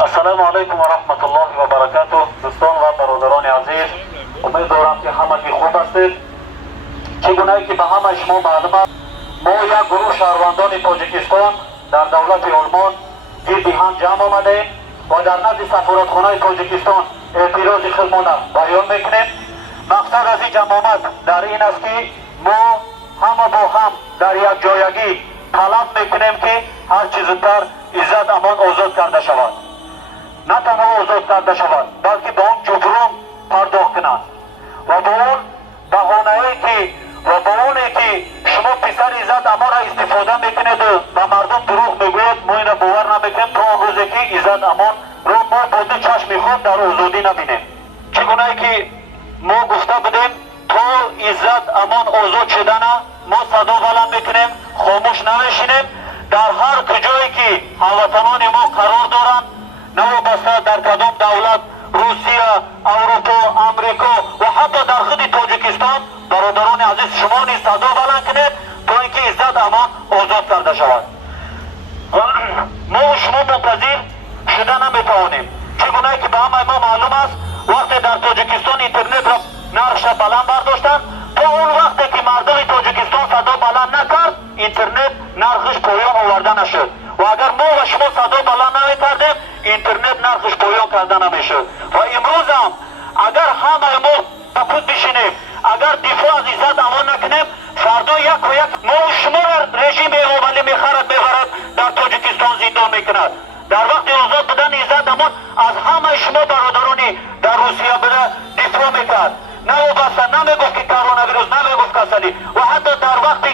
السلام علیکم و رحمت الله و برکاته. دوستان و برادران عزیز، امیدوارم که همگی خوب هستید. چگونه که به همه شما معلوم است، ما یک گروه شهروندان تاجیکستان در دولت آلمان گردی هم جمع آمده و در نزد سفارتخانه تاجیکستان اعتراض خودمان بیان میکنیم. مقصد از این جمع آمد در این است که ما همه با هم در یک جایگی طلب میکنیم که هر چیز زودتر عزت امان آزاد کرده شود. نه تنها آزاد کرده شود بلکه به اون جبران پرداخت کنند و با اون بهانه‌ای که شما پسر عزت امان را استفاده میکنید و به مردم دروغ میگوید، ما این باور نمیکنیم تا اون روزی که عزت امان را ما با دو چشم خود در آزادی نبینیم. چگونه که ما گفته بودیم تا عزت امان آزاد شدن ما صدا بلند میکنیم، خاموش نمیشینیم. در هر کجایی که هموطنان ما قرار دارند، نوابسته در کدام دولت، روسیه، اروپا، امریکا و حتی در خود تاجیکستان، برادران عزیز شما نیز صدا بلند کنید تا اینکه عزت امان آزاد کرده شود. ما و شما منتظر شده نمیتوانیم، چگونه که به همه ما معلوم است وقتی در تاجیکستان اینترنت را نرخش بلند برداشتند، تا اون وقتی که مردم تاجیکستان صدا بلند نکرد اینترنت نرخش پایان آورده نشد و اگر ما و شما صدا بلند نمیکردیم اینترنت نرخش پایان کرده نمیشد. و امروز هم اگر همه ما پاپود بشینیم، اگر دفاع از عزت امان نکنیم، فردا یک و یک ما و شما را رژیم اولی میخرد در تاجیکستان زندان میکند. در وقت آزاد بودن عزت امان از همه شما برادرانی در روسیه بوده دفاع میکرد، نوابسته نمیگفت که کرونا ویروس، نمیگفت کسلی. و حتی در وقت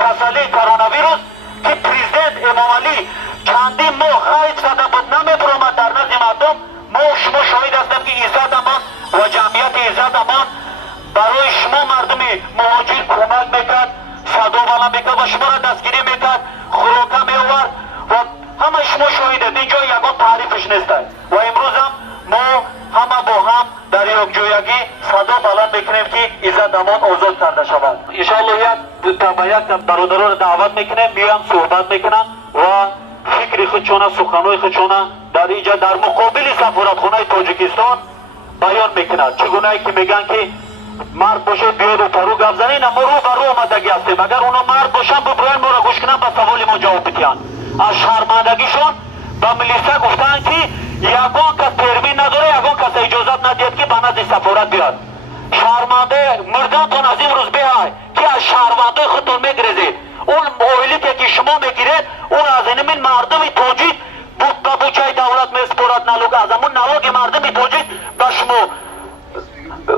کسلی کرونا ویروس که پرزیدنت امام علی چندین ماه خواهید شده بود نمیبرامد در نزد مردم، ما و شما شاهد هستیم که عزت امان و جمعیت عزت امان برای شما مردم مهاجر کمک میکرد، صدا بلند میکرد و شما را دستگیری میکرد، خوراکه میآورد و همه شما شاهدید. اینجا یگان تعریفش نیست و امروز هم ما همه با هم در یک جایگی صدا بلند میکنیم که عزت امان آزاد کرده شود. انشاءالله یک به یک برادران را دعوت میکنیم، میان صحبت میکنن و فکر خودشان، سخنهای خودشان در اینجا در مقابل سفارتخانه تاجیکستان بیان میکنند. چگونه که میگن که مرد باشه بیاد و پرو گپ زنین، ما رو بر رو آمدگی هستیم. اگر اونا مرد باشن ببراین ما را گوش کنن به سوال ما جواب بدهند. از شرمندگیشون به ملیسا گفتن که یگان کس ترمین نداره، یگان کس اجازت ندید که به نزد سفارت بیاد. شرمنده مردانتون از این روز بیای که از شرمنده خودتون میگریزید. اون مویلیتی که شما میگیرید اون از این مردم تاجیک به بودجه دولت میسپارد نلوگ، از همون نلوگ مردم تاجیک به شما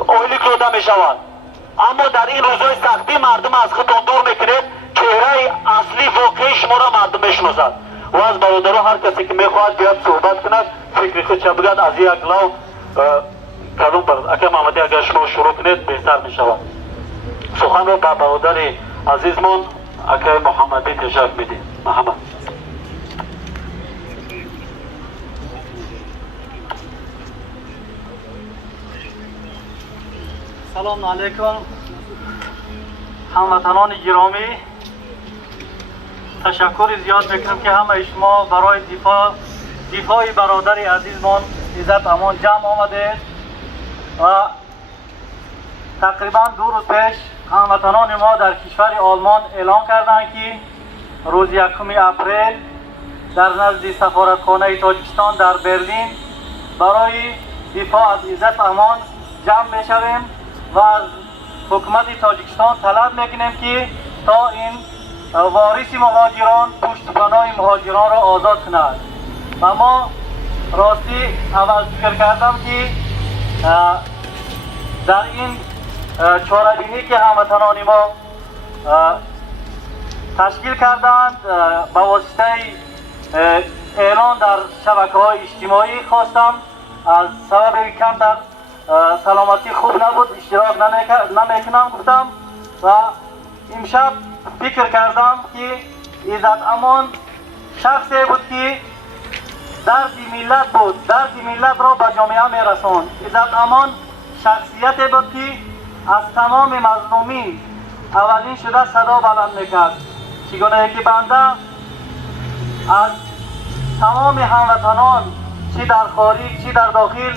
اویلیک داده میشود. اما در این روزهای سختی مردم از خودتون دور میکنید، چهره اصلی واقعی شما را مردم میشناسد. و از برادرها هر کسی که میخواهد بیاد صحبت کند، فکر خود چه بگد از یک لو کلوم برد. اکه محمدی اگر شما شروع کنید بهتر میشود. سخن را به برادر عزیزمان اکه محمدی تشرف میدید. محمد. سلام علیکم هموطنان گرامی، تشکر زیاد میکنم که همه شما برای دفاع برادر عزیزمان عزت امان جمع آمده و تقریبا 2 روز پیش هموطنان ما در کشور آلمان اعلام کردند که روز 1 اپریل در نزد سفارتخانه تاجیکستان در برلین برای دفاع از عزت امان جمع میشویم و از حکومت تاجیکستان طلب میکنیم که تا این وارث مهاجران پشتیبانای مهاجران را آزاد کند. و ما راستی اول فکر کردم که در این چهاربینی که هموطنان ما تشکیل کردند با واسطه اعلان در شبکه‌های اجتماعی خواستم از سبب کم در سلامتی خوب نبود اشتراک نمیکنم گفتم و امشب فکر کردم که عزت امان شخصی بود که درد ملت بود، درد ملت را به جامعه میرساند. عزت امان شخصیتی بود که از تمام مظلومین اولین شده صدا بلند میکرد. چگونه که بنده از تمام هموطنان چی در خارج چی در داخل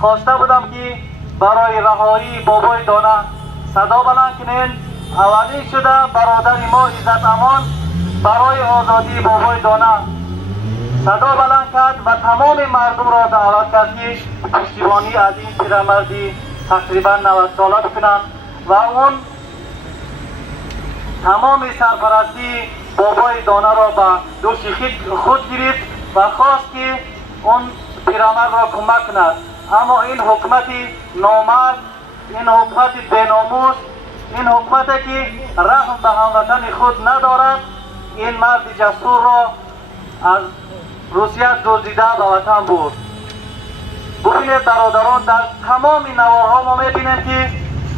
خواسته بودم که برای رهایی بابای دانه صدا بلند کنین. اولین شده برادر ما عزت امان برای آزادی بابای دانه صدا بلند کرد و تمام مردم را دعوت کرد که پشتیبانی از این پیرمردی تقریبا 90 ساله بکنند و اون تمام سرپرستی بابای دانه را به دوش خود گرفت و خواست که اون پیرمرد را کمک کند. اما این حکومت نامرد، این حکومت بیناموس، این حکومتی که رحم به هموطن خود ندارد، این مرد جسور را از روسیه دزدیده به وطن برد. ببینید برادران، در تمام نوارها ما میبینیم که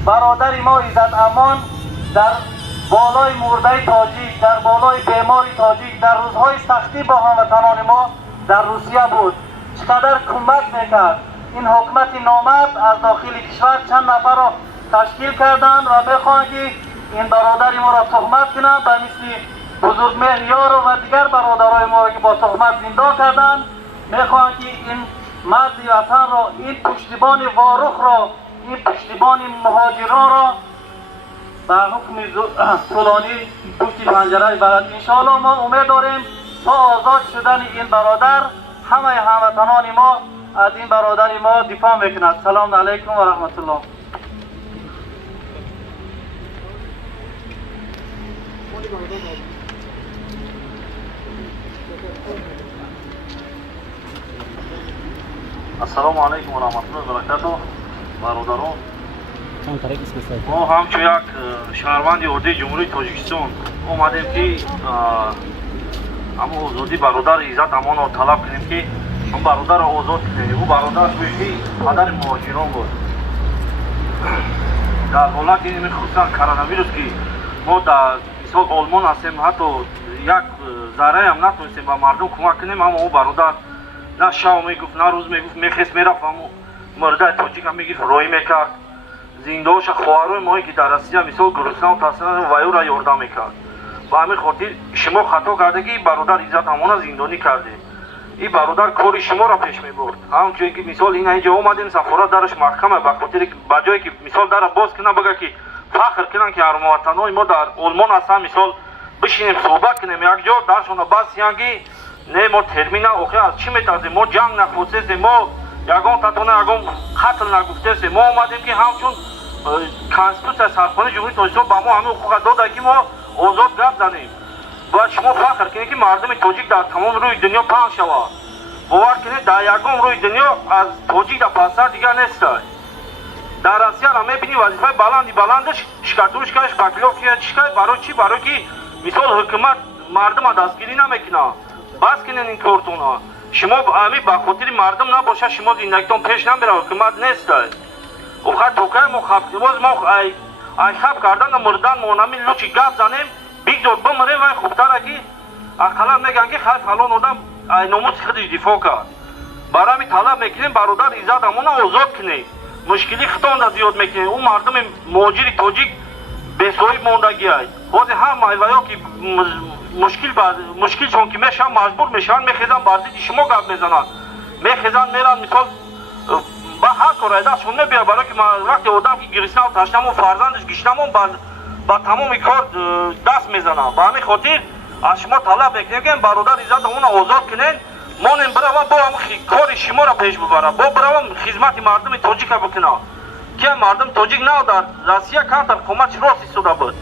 برادر ما عزت امان در بالای مرده تاجیک، در بالای بیمار تاجیک، در روزهای سختی با هموطنان ما در روسیه بود. چقدر کمک میکرد. این حکومت نامرد از داخل کشور چند نفر را تشکیل کردند و میخواهند که این برادر ما را تهمت کنند و مثل بزرگ مهریار و دیگر برادرای ما را که با تهمت زندان کردند، میخواهند که این مرد وطن را، این پشتیبان وارخ را، این پشتیبان مهاجران را به حکم طولانی پشت پنجره برد. انشاءالله ما امید داریم تا آزاد شدن این برادر همه هموطنان ما از این برادر ما دفاع میکند. سلام علیکم و رحمت الله. السلام علیکم و رحمت الله و برکاته. برادران، ما همچون یک شهروند اردوی جمهوری تاجیکستان اومدیم که اما آزادی برادر عزت امان را طلب کنیم که اون برادر را آزاد کنیم. او برادر کشتی پدر مهاجران بود. در حالت این خصوصا کرونا ویروس که ما در مثال آلمان هستیم، حتی یک ذره هم نتونستیم به مردم کمک کنیم، اما او برادر نه شب میگفت نه روز میگفت، میخست میرفت، اما مرده تاجیک هم میگفت روی میکرد. زندهاش خواهرای مایی که در روسیه مثال گرسنه و ترسنه و او را یاردم میکرد. و همین خاطر شما خطا کرده که برادر عزت امان زندانی کرده. این برادر کار شما را پیش میبرد. همونجوری که مثال اینجا اومدیم سفارت درش محکمه، به خاطر که بجای که مثال در باز کنن بگه که فخر کنن که هموطنای ما در آلمان هستن، مثال بشینیم صحبت کنیم یک جا درشون بس یانگی نه ما ترمینه اوخی از چی میترسیم، ما جنگ نخواسته، ما یگان تاتونه یگان قتل نگفته، ما اومدیم که همچون کانستیتوسیون سرخانه جمهوری تاجیکستان با ما همه حقوق داده که ما آزاد گپ زنیم. باید شما فخر کنید که مردم تاجیک در تمام روی دنیا پنج شود. باور کنید در یگان روی دنیا از تاجیک در پسر دیگر نیست. در روسیه را میبینی وظیفه بلندش شکاتوش کش بکلوف که شکایت برای چی؟ برای که مثال حکومت مردم دستگیری نمیکنه. بس کنین این کارتونا. شما همین به خاطر مردم نباشه، شما زندگیتون پیش نمیره، حکومت نیست. او خط توکه ما خب ما ای خب کردن مردن مونمی لوچی گپ زنیم بگذار بمره و خوبتره که اقلا میگن که خیلی فلان آدم ای ناموس خودش دفاع کرد. برای می طلب میکنیم برادر عزت امون آزاد کنیم. مشکلی خطان زیاد میکنیم. اون مردم مهاجر تاجیک بسوی موندگی ای باز هم ایویا که مشکل چون که میشن مجبور میشن میخیزن بازی شما گپ میزنن، میخیزن میرن مثال با هر کاری دستشون نبیره، برای که وقتی آدم که گرسنه و تشنه و فرزندش گشنه با تمام کار دست میزنه. با همین خاطر از شما طلب میکنیم که برادر عزت اون آزاد کنین، ما نیم بره و با کار شما را پیش ببره، با بره خدمت مردم تاجیک بکنه که مردم تاجیک نه در روسیه کانتر حکومت راست ایستاده بود.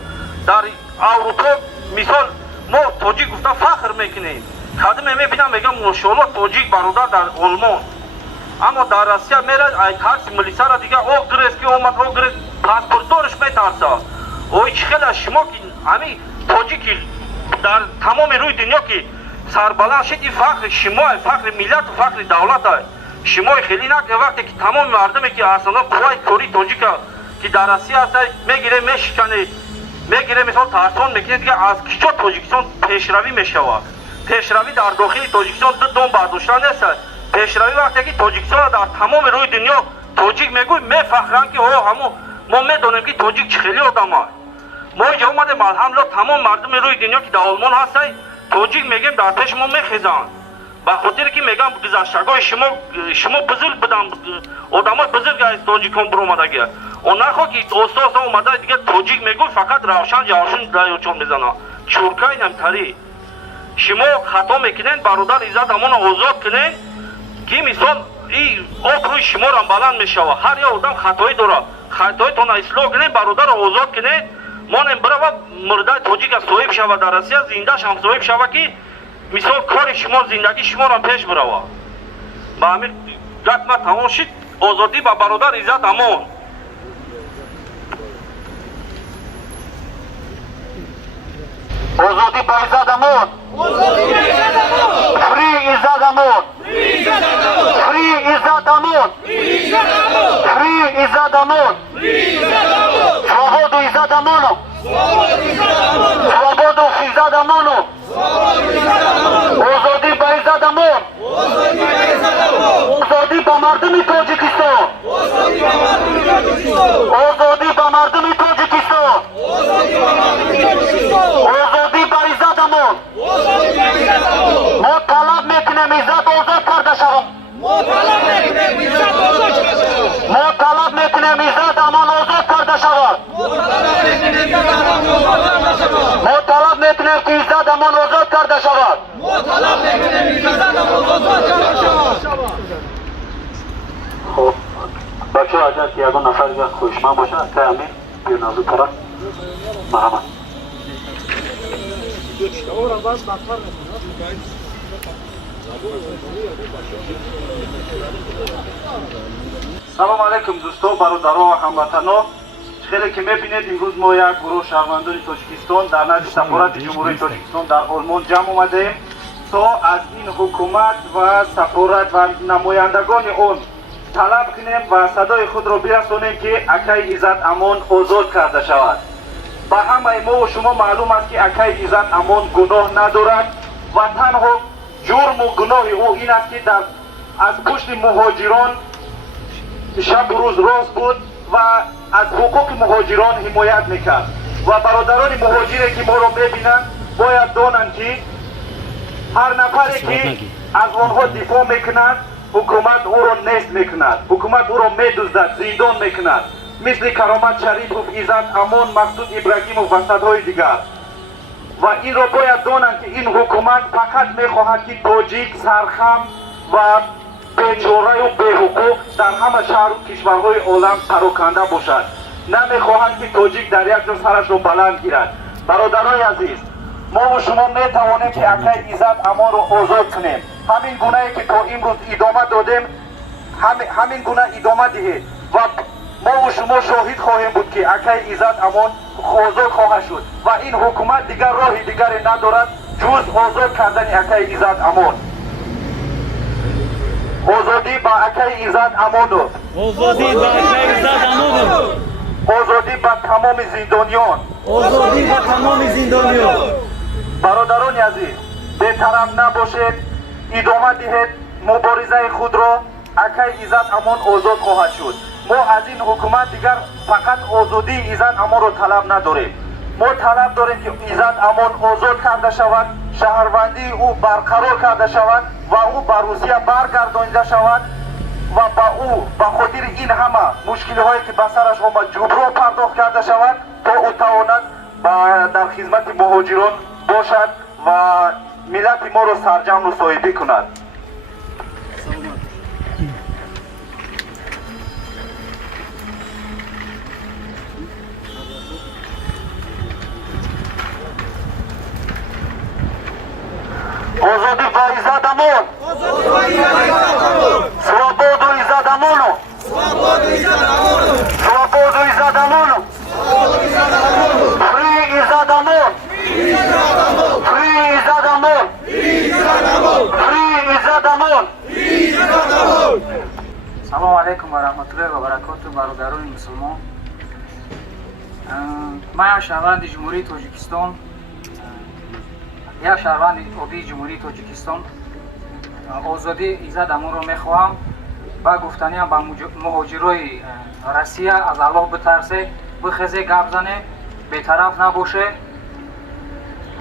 در اروپا مثال ما تاجیک گفته فخر میکنیم، خدمه میبینم میگم ماشاءالله تاجیک برادر در آلمان، اما در روسیه میره ای تاکسی ملیسا را دیگه او گرست که اومد او گرست پاسپورت دارش میترسه. اوی خیلی شما که همین تاجیک در تمام روی دنیا که سربلند شد، این فخر شما، فخر ملت و فخر دولت های شما خیلی نکنه. وقتی که تمام مردمی که اصلا قوای کاری تاجیک که در روسیه هست میگیره میشکنه، میگیره مثال ترسان میکنه دیگه از کجا تاجیکستان پیشروی میشود. پیشروی در داخل تاجیکستان دو برداشتن نیست. پیشروی وقتی که تاجیکستان در تمام روی دنیا تاجیک میگوی میفخرن که همو ما میدونیم که تاجیک خیلی آدم های. ما اینجا اومدیم الحمدلله تمام مردم روی دنیا که در آلمان هستن تاجیک میگیم در پیش ما میخیزن. ба хотире ки мегам гузаштагои шумо бузург будам, одамои бузург аз тоҷикон биромадагия. Он нахо ки устоза омада дига тоҷик мегӯй фақат равшан ҷавшин даёчон мезана. Чуркайнам тари. Шумо хато мекунед, бародар Иззат Амонро озод кунед, ки мисол и обрӯи шуморо баланд мешава. Ҳар як одам хатоӣ дорад. Хатоитонро ислоҳ кунед, бародарро озод кунед. Монем бирава мурдаи тоҷика соҳиб шава дар Россия, зиндаш ҳам соҳиб шава ки мисол кори шумо, зиндагии шуморо пеш бирава. Ба ҳамин гапма тамом шид. Озодӣ ба бародар Иззат Амон. Ozodi ba Izzat Amon. Free Izzat Amon. Free Izzat Amon. Free Izzat Amon. Svobodu Izzat Amonu. Svobodu Izzat Amonu. Ozodi ba Izzat Amon. Ozodi ba mardumi Tojikiston. Ozodi ba mardumi Tojikiston. Ozodi ba Izzat Amon. Ma talab mekunем Izzat ozod karda shavam. Ma talab mekunem Izzat Amon ozod karda shavam. Ma talab mekunem ki Izzat Amon ozod karda shavam. خب بچه ها اگر که یکون نفر یا خوشمن باشه که همین بیرون از طرف مرحمت سلام علیکم دوستان، برادران و هموطنان. خیلی که میبینید امروز ما یک گروه شهروندان تاجیکستان در نزد سفارت جمهوری تاجیکستان در آلمان جمع آمدیم تا از این حکومت و سفارت و نمایندگان آن طلب کنیم و صدای خود را برسانیم که اکای عزت امان آزاد کرده شود. به همه ما و شما معلوم است که اکای عزت امان گناه ندارد و تنها جرم و گناه او این است که از پشت مهاجران شب و روز راست بود و از حقوق مهاجران حمایت میکرد و برادران مهاجری که ما را میبینند باید دانند که هر نفری که از آنها دفاع میکند حکومت او را نیست میکند، حکومت او را میدزدد، زندان میکند، مثل کرامت شریفوف، عزت امان، مقصود ابراهیموف و صدهای دیگر. و این را باید دانند که این حکومت فقط میخواهد که تاجیک سرخم و بیچاره و بی‌حقوق در همه شهر و کشورهای عالم پراکنده باشد. نمیخواهند که تاجیک در یک جا سرش را بلند گیرد. برادرای عزیز، ما و شما میتوانیم که اکای عزت امان را آزاد کنیم. همین گونه‌ای که تا امروز ادامه دادیم همین گونه ادامه دهید و ما و شما شاهد خواهیم بود که اکای عزت امان آزاد خواهد شد و این حکومت دیگر راه دیگری ندارد جز آزاد کردن اکای عزت امان. آزادی با اکای عزت امان. آزادی با اکای عزت امان. آزادی با تمام زندانیان. آزادی با تمام زندانیان. برادران عزیز، بی‌طرف نباشید، ادامه دهید مبارزه خود را. اکای عزت امان آزاد خواهد شد. ما از این حکومت دیگر فقط آزادی عزت امان را طلب نداریم. ما طلب داریم که عزت امان آزاد کرده شود، شهروندی او برقرار کرده شود و او به روسیه برگردانیده شود و با خاطر این همه مشکلی هایی که به سرش آمد جبران پرداخت کرده شود تا او تواند در خدمت مهاجران باشد و ملت ما را سرجم و صاحبی کند. آزادی با عزت امان. Svobodu Izzat Amonu. Svobodu Izzat Amonu. Free Izzat Amon. Free Izzat Amon. Free Izzat Amon. سلام علیکم و رحمت الله و برکاته برادران مسلمان. من شهروند جمهوری تاجیکستان، شهروند عادی جمهوری تاجیکستان آزادی عزت امان رو میخواهم و گفتنی هم به مهاجرای روسیه از الله بترسه، بخزه گپ زنه، بی‌طرف نباشه.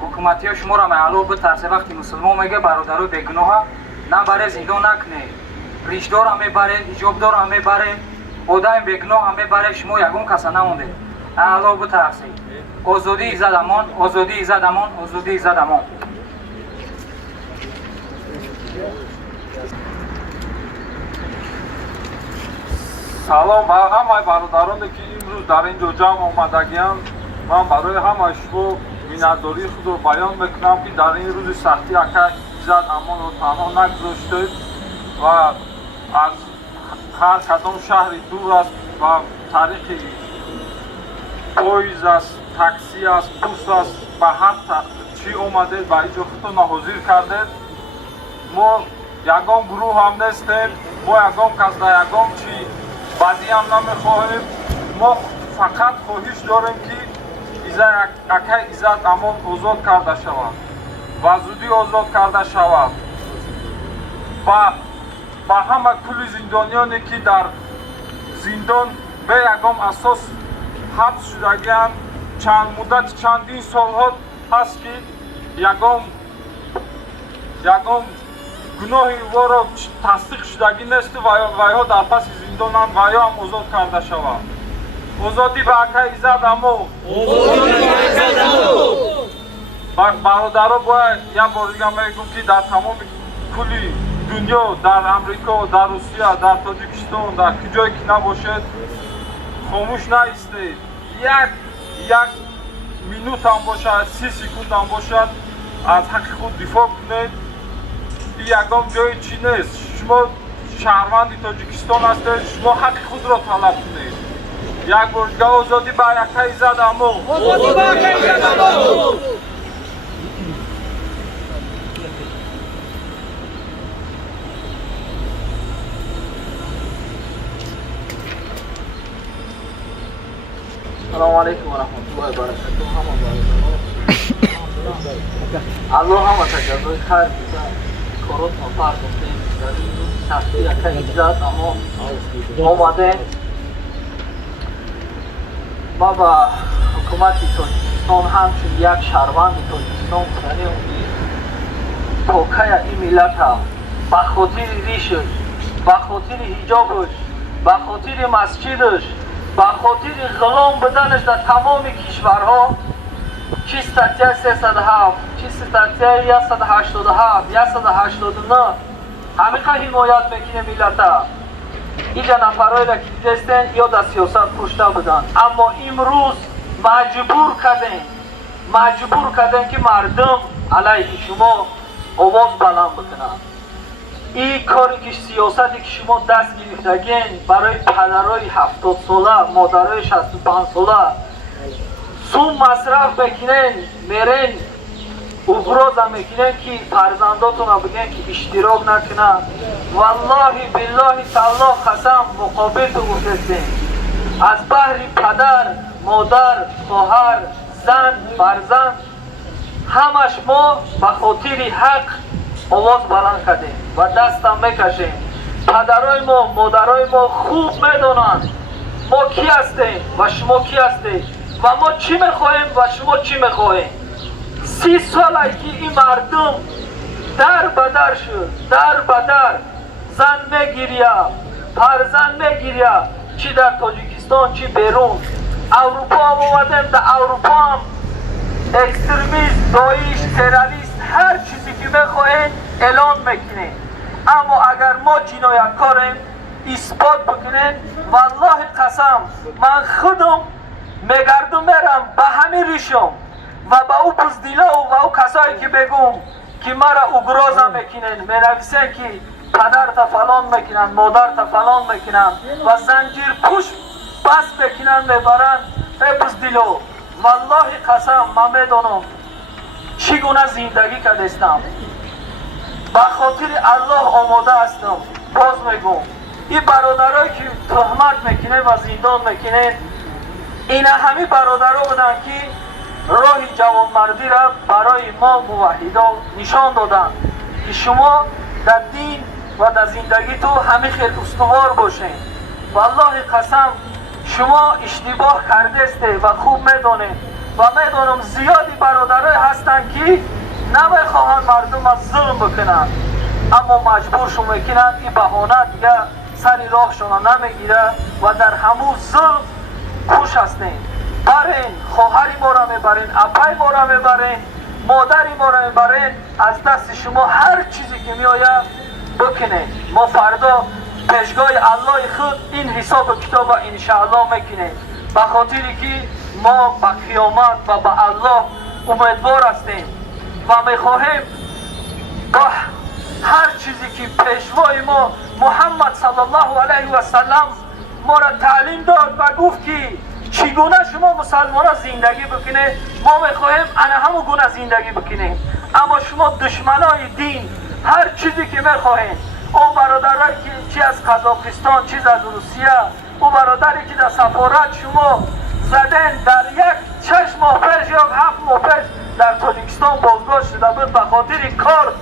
حکومتی ها شما را معلوم بترسه. وقتی مسلمان میگه برادرای بیگناه набаре зиндон накне, ришдора мебаре, иҷобдора мебаре, одаи бегуноҳа мебаре, шумо ягон каса намонде. Аллоҳ битарсед. озодӣ иззат амон, озодӣ иззат амон, озодӣ иззат амон. салом ба ҳамаи бародароне ки имрӯз дар ин ҷо ҷамъ омадагианд. ман барои ҳамаи шумо миннатдории худро баён мекунам ки дар ин рӯзи сахтӣ акай иззат амонро танҳо нагузоштед ва аз ҳар кадом шаҳри дур аст ва тариқи поиз аст, таксӣ аст, бус аст, ба ҳар чӣ омадед ба ин ҷо худтонро ҳозир кардед. мо ягон гурӯҳ ҳам нестем, мо ягон кас дар ягон чӣ бадиам намехоҳем. мо фақат хоҳиш дорем ки акай иззат амон озод карда шавад ва зудӣ озод карда шавад. ба ҳама кулли зиндониёне ки дар зиндон бе ягон асос ҳабс шудагианд, муддати чандин солҳо ҳаст ки ягон гуноҳи воро тасдиқ шудагӣ несту вайҳо дар паси зиндонанд, вайҳо ҳам озод карда шавад. озодӣ ба акай иззат амон. бародаро бояд як бор дига мегӯм ки дар тамоми кулли дунё, дар амрико, дар русия, дар тоҷикистон, дар куҷое ки набошед, хомӯш наистед. як минутам бошад, 30 секундам бошад, аз ҳаққи худ дифоъ кунед. ин ягон ҷои чӣ нест. шумо шаҳрванди тоҷикистон ҳастед, шумо ҳаққи худро талаб кунед. як бор дига озодӣ ба акай иззат амон. السلام عليكم ورحمة الله وبركاته. الله هم تجربه خیر بزن کارات ما فرق کنیم در این سختی که ایجاد اما آمده ما با حکومت تاجیکستان همچون یک شهروند تاجیکستان بودنی توکه این ملت ها به خاطر ریشش، به خاطر حجابش، به خاطر مسجدش، به خاطر غلام بدنش در تمام کشورها چی استاتیا 307 چی استاتیا 187 189 همه حمایت میکنه ملتا. اینجا نفرهایی را که دیدستن یا در سیاست کشته بودن، اما امروز مجبور کردن که مردم علیه شما آواز بلند بکنن. این کاری که سیاستی که شما دست گرفتگین برای پدرای 70 ساله، مادرای 65 ساله سون مصرف بکنین، میرین ابراز میکنین که فرزنداتون بگین که اشتراک نکنن. والله بالله تعالی قسم مقابلتون گفتیم از بحر پدر، مادر، خواهر، زن، فرزند همش ما به خاطر حق آواز بلند کردیم و دستم میکشیم. پدرای ما، مادرای ما خوب میدونند ما کی هستیم و شما کی هستید و ما چی میخواهیم و شما چی میخواهیم. 30 ساله که این مردم در بدر شد، در بدر زن میگیریا، فرزند میگیریا، چی در تاجیکستان چی بیرون. اروپا هم اومدیم، در اروپا هم اکستریمیست، داعش، تروریست هر چیزی که میخواهیم اعلان میکنیم. اما اگر ما جنایتکاریم اثبات بکنیم، والله قسم من خودم میگردم میرم به همین ریشم و به او بزدیلا و او کسایی که بگم که مرا اگرازم میکنن، مینویسن که پدر تا فلان میکنن، مادر تا فلان میکنن و زنجیر پوش بس بکنن میبرن ای بزدیلا. والله قسم من میدونم چگونه زندگی کردستم، به خاطر الله آماده هستم. باز میگم این برادرایی که تهمت میکنه و زندان میکنه اینا همه برادرها بودن که راه جوانمردی را برای ما موحدا نشان دادن که شما در دین و در زندگی تو همه خیلی استوار باشین. والله قسم شما اشتباه کرده و خوب میدونید و میدونم زیادی برادرای هستن که نمیخواهند مردم از ظلم بکنن. اما مجبور شو میکنند این بهانه دیگه سری راهشون نمیگیره و در همون ظلم خوش هستیم. برین خواهری ما را میبرین، اپای ما را میبرین، مادری ما را میبرین، از دست شما هر چیزی که میآید بکنین. ما فردا پیشگاه الله خود این حساب و کتاب انشاءالله میکنیم، به خاطری که ما به قیامت و به الله امیدوار هستیم و میخواهیم با هر چیزی که پیشوای ما محمد صلی الله علیه و سلم ما را تعلیم داد و گفت که چگونه شما مسلمان ها زندگی بکنید، ما میخواهیم انا همون گونه زندگی بکنیم. اما شما دشمنای دین هر چیزی که میخواهیم، او برادرایی که چی از قزاقستان چیز از روسیه، او برادری که در سفارت شما زدن در یک 6 ماه پیش یا 7 ماه پیش در تاجیکستان بازداشت شده بود به خاطر کار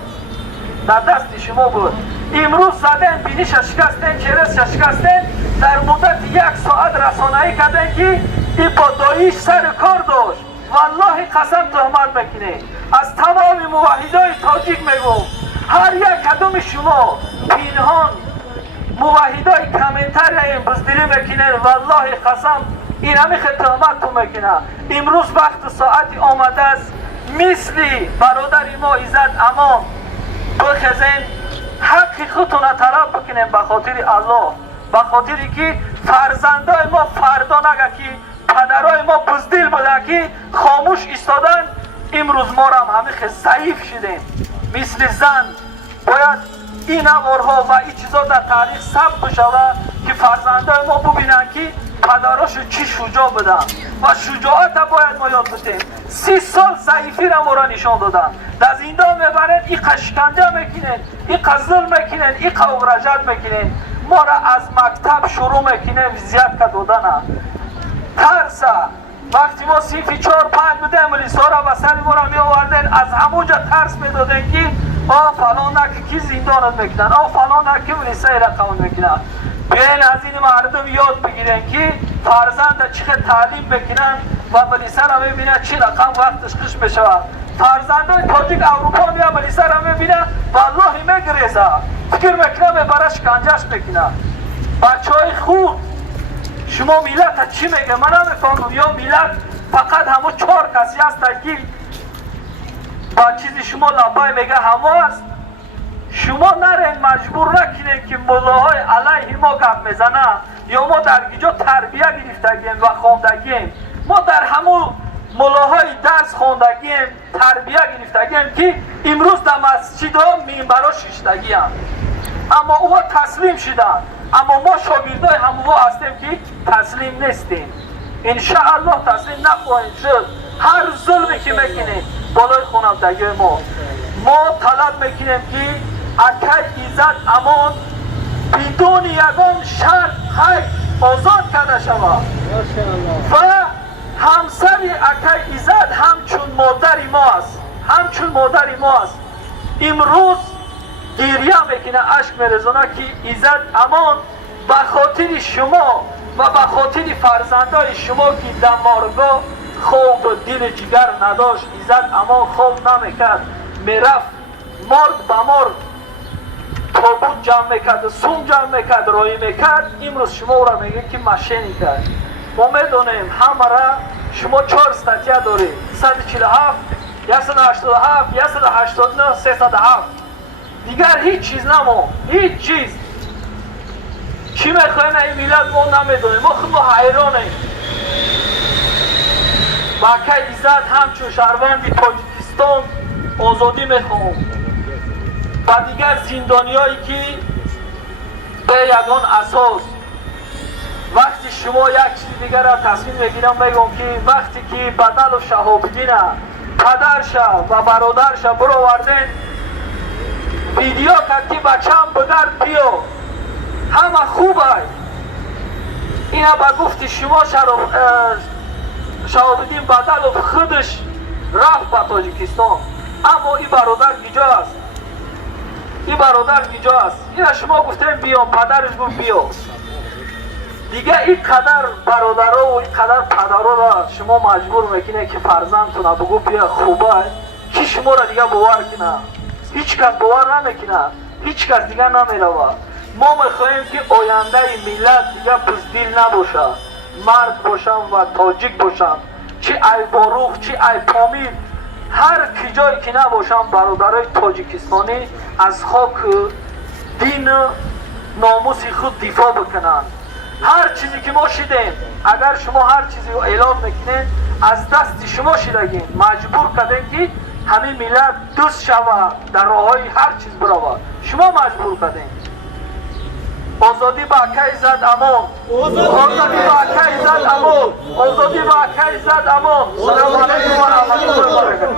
در دست شما بود. امروز زدن بینیش شکستن، چهرش شکستن، در مدت 1 ساعت رسانه‌ای کردن که این با دایش سر کار داشت. والله قسم تهمت میکنه. از تمام موحدای تاجیک میگم هر یک کدوم شما پنهان موحدای کمتر این بزدلی میکنه، والله قسم این همی تهمت تو میکنه. امروز وقت ساعتی آمده است مثلی برادر ما عزت امان بخزین حق خودتون طلب بکنیم به خاطر الله، به خاطری که فرزندای ما فردا نگه که پدرای ما بزدل بوده که خاموش ایستادن، امروز ما را هم همه ضعیف شدیم. مثل زن باید این امورها و این چیزا در تاریخ ثبت بشود که فرزندای ما ببینن که پدراشو چی شجاع بودن و شجاعت باید ما یاد بتیم. 30 سال ضعیفی را ما را نشان دادن، در زندان میبرن، این شکنجه میکنن، این ظلم میکنن، این رجعت میکنن. ما را از مکتب شروع میکنن وضعیت دادن. ترسه وقتی ما صنف 4-5 بودیم ملیسا را و سر ما را می آوردن، از همونجا ترس میدادن که فلان نکه کی زندانت میکنن، فلان نکه ملیسای رقم میکنن. بیاین از این مردم یاد بگیرن که فرزند چقدر تعلیم بکنن و ملیسا را میبینن چی رقم وقتش خوش بشود. فرزندای تاجیک اروپا میان ملیسا را میبینن والله میگریزه، فکر میکنه میبره شکنجهش میکنه. بچه های خوب شما ملت چی میگه من نمیفهمم. یا ملت فقط همون 4 کسی هست که با چیزی شما لبای میگه همه است. شما نرین مجبور نکنین که ملاهای علیه ما گپ میزنه یا ما در اینجا تربیه گرفتگیم و خواندگیم. ما در همون ملاهای درس خواندگیم، تربیه گرفتگیم که امروز در مسجدها منبرها شیشتگیم، اما اوها تسلیم شدن. اما ما شاگردای همو هستیم که تسلیم نیستیم. انشاءالله تسلیم نخواهیم شد. هر ظلمی که میکنیم بالای خانندگی ما طلب میکنیم که اکای عزت امان بدون یگان شرط خیر آزاد کرده شود و همسر اکای عزت همچون مادری ما است، همچون مادری ما است. امروز گریه میکنه، اشک میرزونه که عزت امان به خاطر شما و به خاطر فرزندای شما که در مارگاه خوب دل جگر نداشت، عزت امان خوب نمیکرد، میرفت مرد به مرد تابوت جمع میکرد، سوم جمع میکرد، رایی میکرد. امروز شما او را میگه که مشینی کرد. ما میدونیم همه را شما 4 استاتیا دارید، 147 187 189 307 دیگر هیچ چیز نمون، هیچ چیز. چی میخواین این ملت ما نمیدونیم، ما خود حیرانیم. با که عزت همچون شهروندی تاجیکستان آزادی میخوام و دیگر زندانیایی که به یگان اساس وقتی شما یک چیز دیگر را تصمیم میگیرم بگم که وقتی که بدل و شهاب‌الدین پدرش و برادرش برآوردن ویدیو کرد که بچه‌م بگرد بیا همه خوبه. اینا با گفت شما شهاب‌الدین بدل و خودش رفت به تاجیکستان، اما این برادر گیجا است، این برادر گیجا است. اینا شما گفتن بیا، پدرش گفت بیا. دیگه این قدر برادرها و این قدر پدرها را شما مجبور میکنه که فرزندتون بگو بیا خوبه، کی شما را دیگه باور کنه؟ هیچ کس باور نمیکنه، هیچ کس دیگه نمیروه. ما میخواهیم که آینده ملت دیگه بزدل نباشه، مرد باشم و تاجیک باشم، چی ای باروخ چی ای پامیر، هر کجایی که نباشم برادرای تاجیکستانی از خاک دین ناموس خود دفاع بکنن. هر چیزی که ما شدیم، اگر شما هر چیزی رو اعلام میکنین از دست شما شدگین، مجبور کردین که همین ملت دوست شوه، در راههای هر چیز بروه، شما مجبور کردین. آزادی با که عزت امان، آزادی با که عزت امان، آزادی با که عزت امان. سلام علیکم و رحمت الله و برکاته.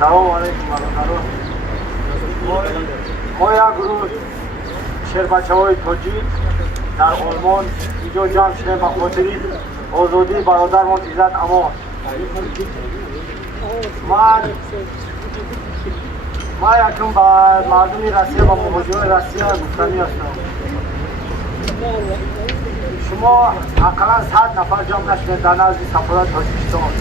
سلام علیکم و رحمت الله. ما یک گروه شیربچه‌های تاجیک در آلمان اینجا جمع شدیم به خاطر آزادی برادرمان عزت امان. ما یکم به مردم روسیه و مهاجران روسیه گفتنی هستم. شما اقلا 100 نفر جمع نشدید در نزد سفارت تاجیکستان.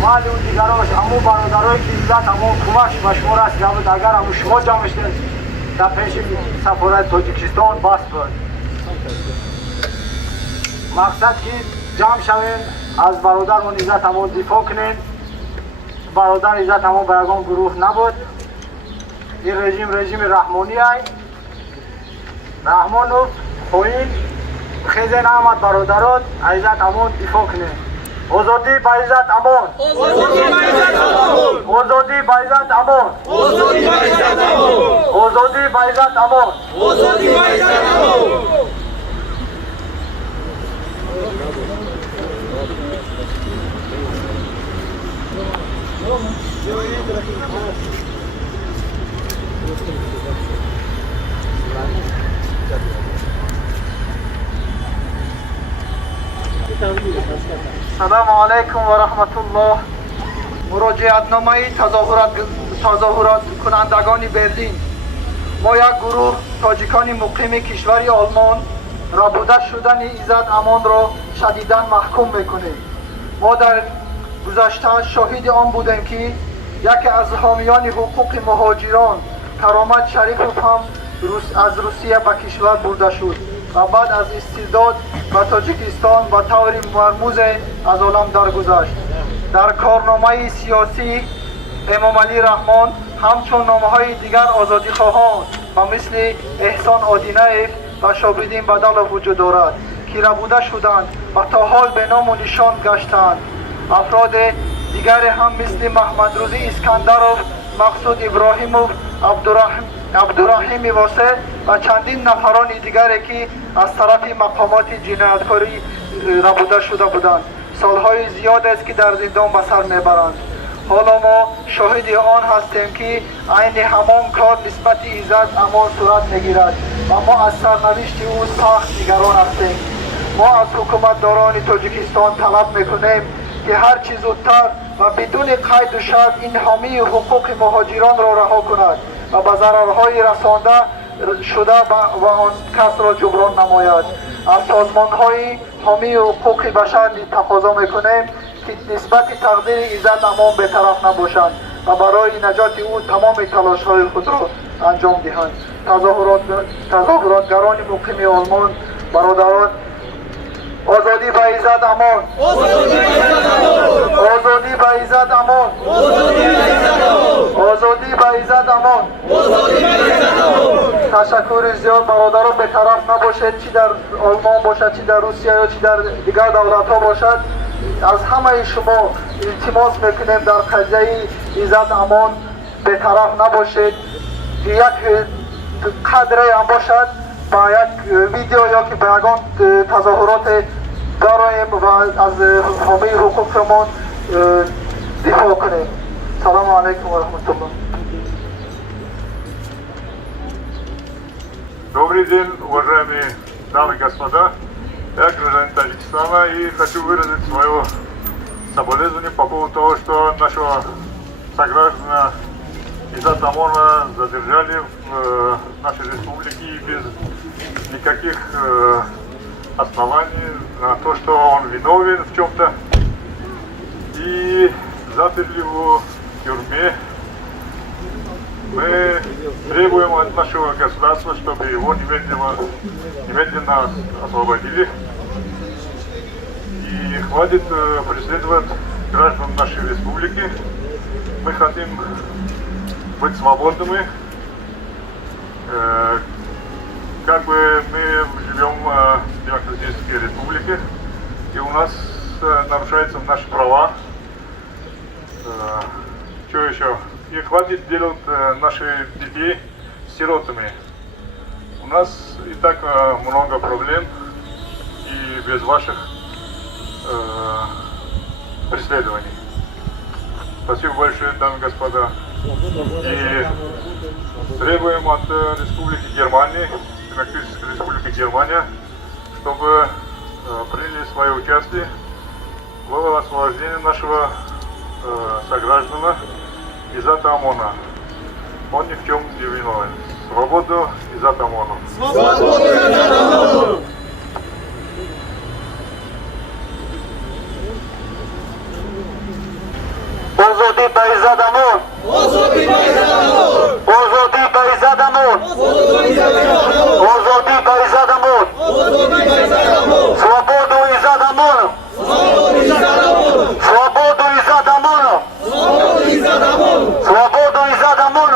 ما اون دیگراش امو برادرای که عزت امان کمک به شما رسیده بود، اگر امو شما جمع شدید در پیش سفارت تاجیکستان بس بود. مقصد که جمع شوین از برادرمان عزت امان دفاع کنین. برادر عزت امان برگان گروه نبود. این رژیم رحمانی های رحمان و خوین خیزین احمد برادران عزت امان دفاع کنین. آزادی با عزت امان، آزادی با عزت امان، آزادی با عزت امان، آزادی با عزت امان، آزادی با عزت امان، آزادی با عزت امان. سلام علیکم و رحمت الله. مراجعتنامه تظاهرات کنندگان برلین. ما یک گروه تاجیکان مقیم کشور آلمان ربوده شدن عزت امان را شدیداً محکوم میکنیم. ما در گذشته شاهد آن بودیم که یکی از حامیان حقوق مهاجران کرامت شریفوف هم از روسیه به کشور برده شد و بعد از استرداد به تاجیکستان به طور مرموز از عالم درگذشت. در کارنامه سیاسی امام علی رحمان همچون نامه‌های دیگر آزادی خواهان و مثل احسان آدینه و شابدین بدل وجود دارد که ربوده شدند و تا حال به نام و نشان گشتند. افراد دیگر هم مثل محمد روزی اسکندروف، مقصود ابراهیموف، عبدالرحیم واسه و چندین نفران دیگری که از طرف مقامات جنایتکاری ربوده شده بودند سالهای زیاد است که در زندان به سر میبرند. حالا ما شاهد آن هستیم که عین همان کار نسبت عزت امان صورت میگیرد و ما از سرنوشت او سخت نگران هستیم. ما از حکومتداران تاجیکستان طلب میکنیم که هر چیز زودتر و بدون قید و شرط این حامی حقوق مهاجران را رها کند و به ضررهای رسانده شده و آن کس را جبران نماید. از سازمان‌های حامی حقوق بشر تقاضا میکنیم که نسبت تقدیر عزت امان بی‌طرف نباشند و برای نجات او تمام تلاش‌های خود را انجام دهند. تظاهراتگران مقیم آلمان برادران، آزادی با عزت امان، آزادی با عزت امان، آزادی با عزت امان. تشکر زیاد برادران بی‌طرف نباشید، چی در آلمان باشد چی در روسیه یا چی در دیگر دولت ها باشد. از همه شما التماس میکنیم در قضیه عزت امان بی‌طرف نباشید. یک قدری هم باشد با یک ویدیو یا که به یگان تظاهرات داریم و از حامی حقوقمان دفاع کنیم. سلام علیکم و رحمت الله. Добрый день, уважаемые дамы и господа. Я гражданин Таджикистана и хочу выразить свое соболезнование по поводу того, что нашего сограждана Изад Амона задержали в нашей республике без никаких оснований на то, что он виновен в чем-то. И заперли его в тюрьме. Мы требуем от нашего государства, чтобы его немедленно освободили. И хватит преследовать граждан нашей республики. Мы хотим быть свободными. Как бы мы живем в демократической республике, и у нас нарушаются наши права. Что еще? И хватит делать наших детей сиротами. У нас и так много проблем, и без ваших преследований. Спасибо большое, дамы и господа. И требуем от Республики Германии, Демократической Республики Германия, чтобы приняли свое участие в освобождении нашего сограждана Изата Амона. Он ни в чем не виновен. Свободу Изата Амону. Озоди ба Изат Амон! Озоди ба Изат Амон! Озоди ба Изат Амон! Озоди ба Изат Амон! Свободу Изат Амон! Свободу Изат Амон! Свободу Изат Амон!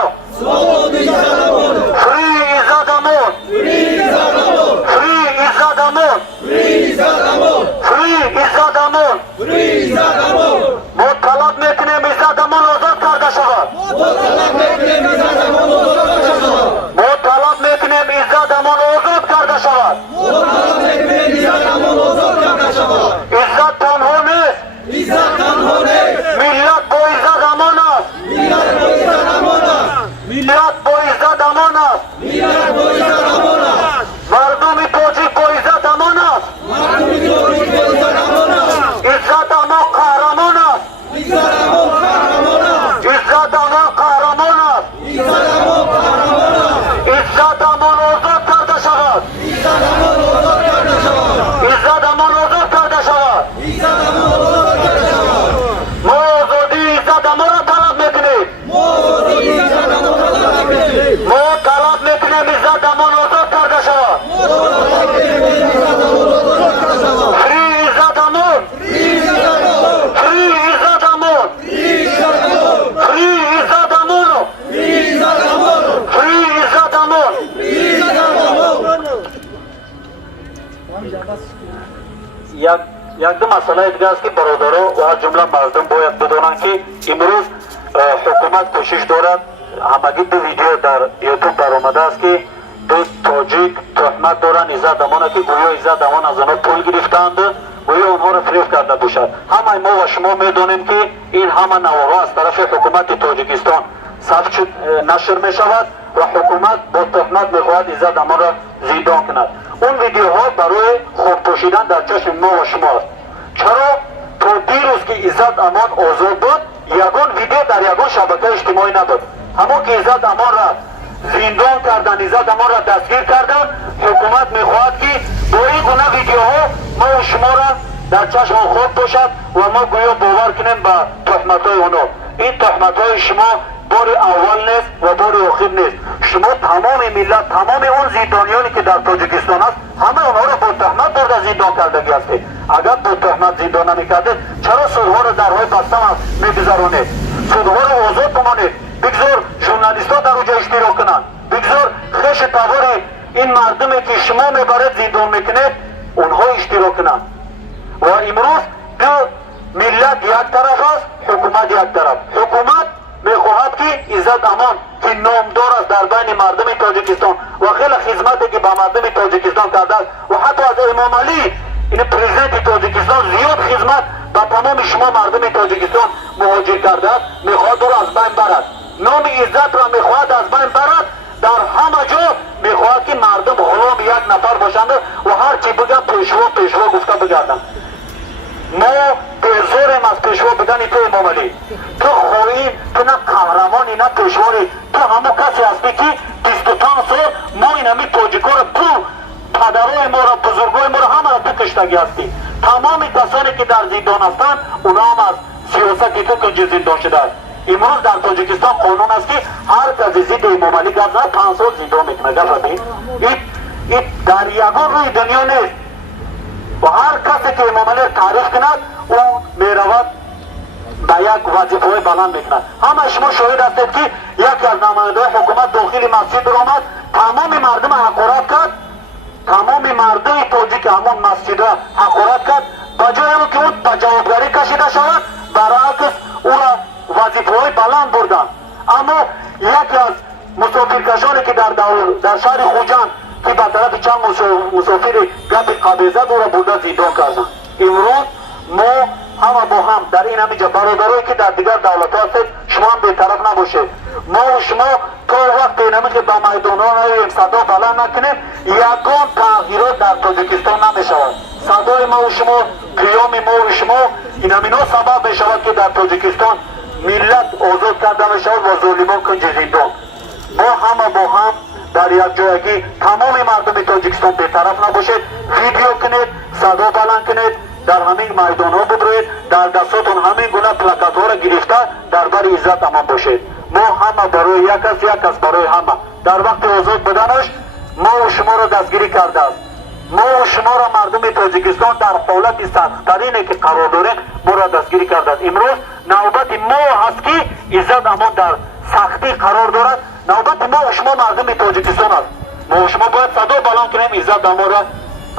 Free Изат Амон! Free Изат Амон! Free Изат Амон! ما طلب میکنیم ایزد امون آزاد کرده شود. ما طلب میکنیم ایزد امون آزاد کرده شود. ایزد تنها نیست. ملت با ایزد امان است. ملت با ایزد امان است. مردم تاجیک با ایزد امان است. ایزد امان قهرمان است. ایزد امان قهرمان است. ایزد امان آزاد کرده شود. ایزد امان آزاد کرده شود. ما آزادی ایزد امان را طلب میکنیم. ما طلب میکنیم ایزد امان آزاد کرده شود. فری ایزد امان. فری ایزد امان. فری ایزد امان. فری ایزد امان. یک دو مسئله دیگه است که برادرها و از جمله مردم باید بدانند که امروز حکومت کوشش دارد. همگی دو ویدیو در یوتیوب برآمده است که دو تاجیک تهمت دارند ایزد امان که گویا ایزد امان از آنها پول گرفتند، گویا آنها را فریب کرده باشد. همه ما و شما میدانیم که این همه نواها از طرف حکومت تاجیکستان ثبت نشر می شود و حکومت با تهمت میخواهد ایزد امان را زندان کند. اون ویدیوها برای خوب پوشیدن در چشم ما و شما است. چرا تا دیروز که ایزد امان آزاد بود یگان ویدیو در یگان شبکه اجتماعی نبود. همون که ایزد امان را زندان کردن، ایزد امان را دستگیر کردن، حکومت میخواهد که با این گونه ویدیوها ما و شما را در چشم خود باشد و ما گویا باور کنیم به تهمت‌های اونا. این تهمت‌های شما بار اول نیست و بار آخر نیست. شما تمام ملت، تمام اون زندانیانی که در تاجیکستان است، همه اونها را با تهمت برده زندان کردگی هستید. اگر با تهمت زندان نمی‌کردید چرا سودها را در های بسته می‌گذرانید؟ سودها را آزاد کنید. بگذار ژورنالیست‌ها در اونجا اشتراک کنند. بگذار خش تبار این مردمی که شما میبرید زندان میکنید اونها اشتراک کنند. و امروز دو ملت یک طرف است، حکومت یک طرف. حکومت میخواهد که ایزد امان که نامدار است در بین مردم تاجیکستان و خیلی خدمتی که به مردم تاجیکستان کرده است و حتی از امام علی این پرزیدنت تاجیکستان زیاد خدمت به تمام شما مردم تاجیکستان مهاجر کرده است، میخواهد او را از بین برد. نام عزت را میخواهد از بین برد. در همه جا میخواهد که مردم غلام یک نفر باشند و هر چی بگن پیشوا گفته بگردند. ما بیزاریم از پیشوا بودن تو امام علی. تو خواهی، تو نه قهرمانی، نه я пешвори то ҳамо касе ҳасти ки 25 сол мо ин ҳами тоҷикоро пул падарои моро бузургои моро ҳамаро ту киштагӣ ҳастӣ. тамоми касоне ки дар зиндон ҳастанд уно ҳам аз сиёсати ту кунҷи зиндон шудааст. имрӯз дар тоҷикистон қонун аст ки ҳар касе зидди эмомалӣ гап зад 5 сол зиндон мекунад. гапади ин дар ягон рӯи дунё нест. ва ҳар касе ки эмомалиро таъриф кунад ӯ меравад ба як вазифаҳои баланд мекунад. ҳамаи шумо шоҳид ҳастед ки яке аз намояндаҳои ҳукумат дохили масҷид омад, тамоми мардума ҳақорат кард, тамоми мардуми тоҷик ҳамон масҷидро ҳақорат кард. ба ҷои ӯ ки ӯ ба ҷавобгарӣ кашида шавад, баръакс ӯро вазифаҳои баланд бурданд. аммо яке аз мусофиркашоне ки дар шаҳри хуҷанд ки ба тарафи чанд мусофири гапи қабезат ӯро бурда зиндон карданд. имрӯз мо ҳама бо ҳам дар ин ҳамиҷа бародарое ки дар дигар давлатҳо ҳастед, шумо ҳам бетараф набошед. мову шумо то вақте нами ки ба майдонҳо наоем садо баланд накунем, ягон тағйирот дар тоҷикистон намешавад. садои мову шумо, қиёми мову шумо ин ҳамино сабаб мешавад ки дар тоҷикистон миллат озод карда мешавад ва золимон кунҷи зиндон. мо ҳама бо ҳам дар якҷоягӣ тамоми мардуми тоҷикистон бетараф набошед, видео кунед, садо баланд кунед, дар ҳамин майдонҳо буброед, дар дастотон ҳамин гуна плакатҳоро гирифта дар бари иззат амон бошед. мо ҳама барои як кас барои ҳама. дар вақти озод буданаш мову шуморо дастгирӣ кардааст. мову шуморо мардуми тоҷикистон дар ҳолати сахттарине ки қарор дорем моро дастгирӣ кардааст. имрӯз навбати мо ҳаст ки иззат амон дар сахтӣ қарор дорад. навбати мову шумо мардуми тоҷикистон аст. мову шумо бояд садо баланд кунем, иззат амонро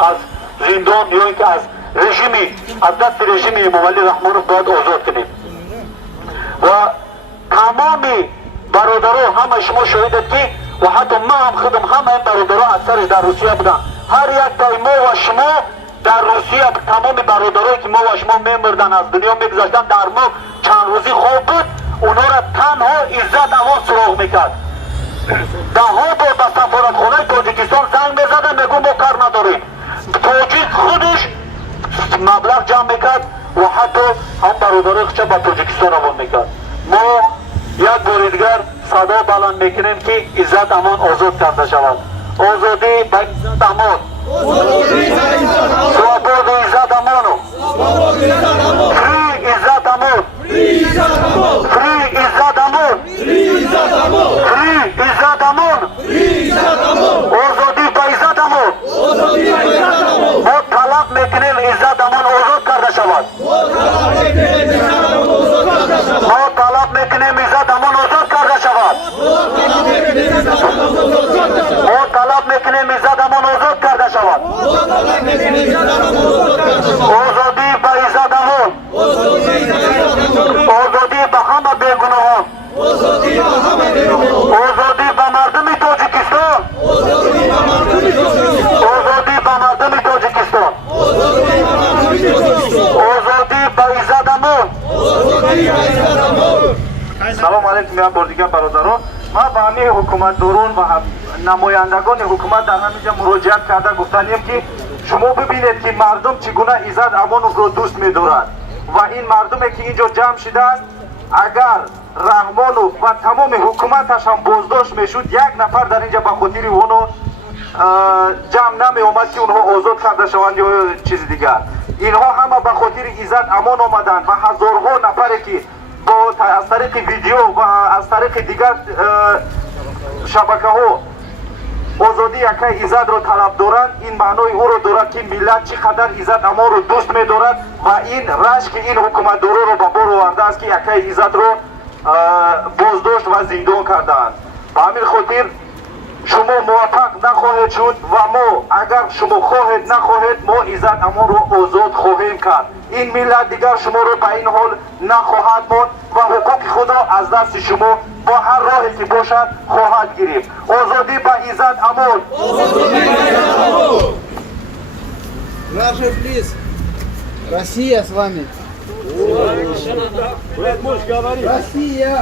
аз зиндон ё ин ки аз дасти режими эмомалӣ раҳмонов бояд озод кунем. ва тамоми бародаро ҳамаи шумо шоҳидед ки ва ҳатто ман ҳам худам ҳамаи бародаро аксариш дар русия буданд. ҳар яктаи мо ва шумо дар русия тамоми бародарое ки мо ва шумо мемурданд, аз дунё мегузаштанд, дар мо чандрӯзӣ хоб буд, онҳоро танҳо иззат амон суроғ мекард. даҳо бор ба сафоратхонаи тоҷикистон занг мезада, мегӯ мо кар надорем. тоҷик худаш маблағ ҷамъ мекард ва ҳатто ҳам бародарои худша ба тоҷикистон равон мекард. мо як бори дигар садо баланд мекунем ки иззат амон озод карда шавад. озодӣ ба иззат амон, свободу иззат амону, фри иззат амон, фри иззат амон, фри иззат амон, озодӣ ба иззат амон. мо талаб мекунем иззат амон озод карда шавад. мо талаб мекунем иззат амон озод карда шавад. мо талаб мекунем иззат амон озод карда шавад. озодӣ ба иззат амон, озодӣ ба ҳама бегуноҳон, озодӣ ба мардуми тоҷикистон, озодӣ ба мардуми тоҷикистон, озодӣ ба иззат амон. салом алейкум як бор дигар бародаро. ман ба ҳамаи ҳукуматдорон ва намояндагони ҳукумат дар ҳаминҷа муроҷиат карда гуфтанем ки шумо бибинед ки мардум чӣ гуна иззат амонро дӯст медорад ва ин мардуме ки инҷо ҷамъ шудааст, агар раҳмонов ва тамоми ҳукуматаш ҳам боздошт мешуд, як нафар дар инҷа ба хотири оно ҷамъ намеомад ки онҳо озод карда шаванд ё чизи дигар. инҳо ҳама ба хотири иззат амон омаданд ва ҳазорҳо нафаре ки аз тариқи видео ва аз тариқи дигар шабакаҳо озодӣ якай иззатро талаб доранд, ин маънои ӯро дорад ки миллат чӣ қадар иззат амонро дӯст медорад ва ин рашки ин ҳукуматдороро ба бор овардааст ки якай иззатро боздошт ва зиндон кардаанд. ба ҳамин хотир шумо муваффақ нахоҳед шуд ва мо агар шумо хоҳед нахоҳед, мо иззат амонро озод хоҳем кард. ин миллат дигар шуморо ба ин ҳол нахоҳад монд ва ҳуқуқи худро аз дасти шумо бо ҳар роҳе ки бошад хоҳад гирифт. озодӣ ба иззат амон. Наши плиз. Россия с вами. Россия.